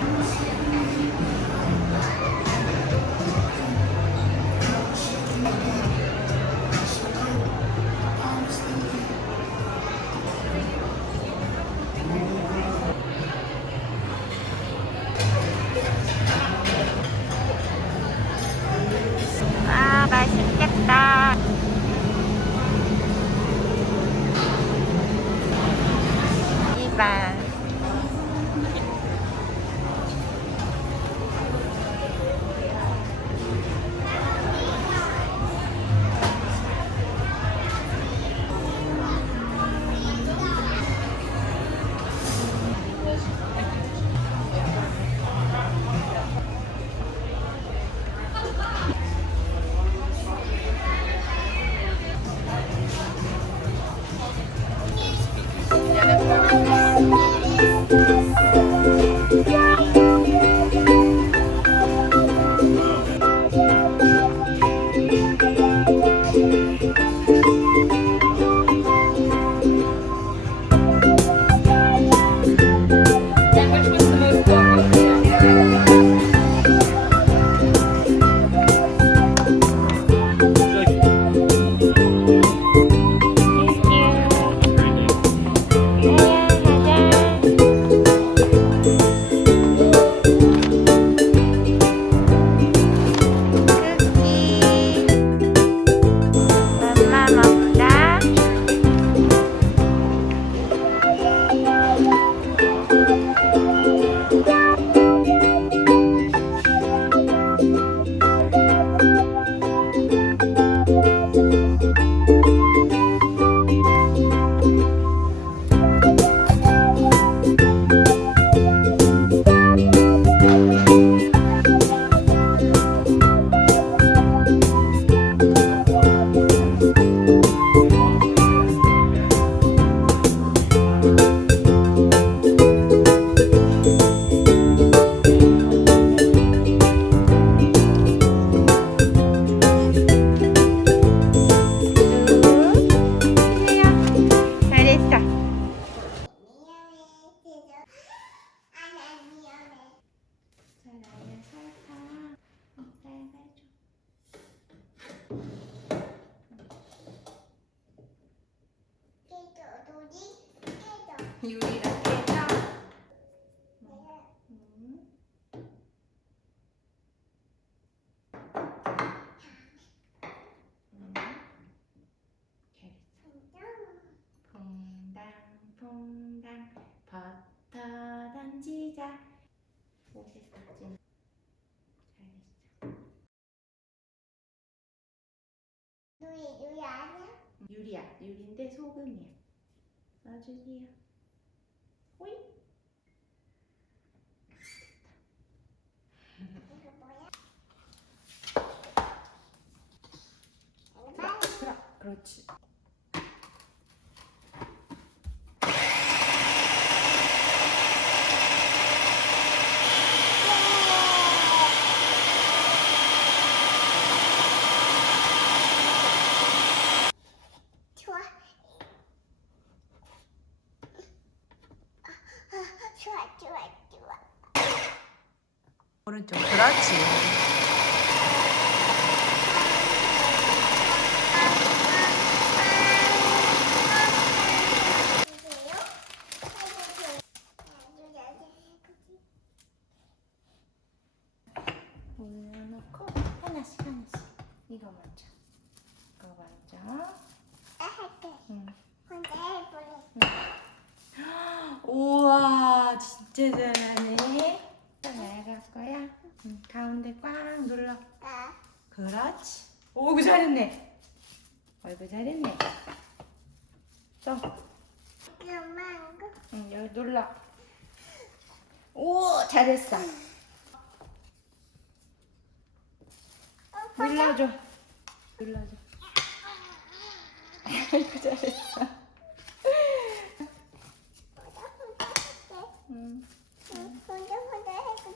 なぜ? Yeah. 잘했어. 유리야, 유리인데 소금이야. 써주세요. 호이. 그래, 그렇지. 좋아. 좋아, 좋아, 좋아. 오른쪽 그렇지. 올려놓고 하나씩 하나씩. 이거 먼저. 이거 먼저. 응. 진짜 잘하네. 또 나갈 거야. 응, 가운데 꽉 눌러. 그렇지. 오구 잘했네. 어이구 잘했네. 또 응, 여기 눌러. 오 잘했어. 눌러줘. 눌러줘. 아이고 잘했어. 응. 혼자 혼자 해도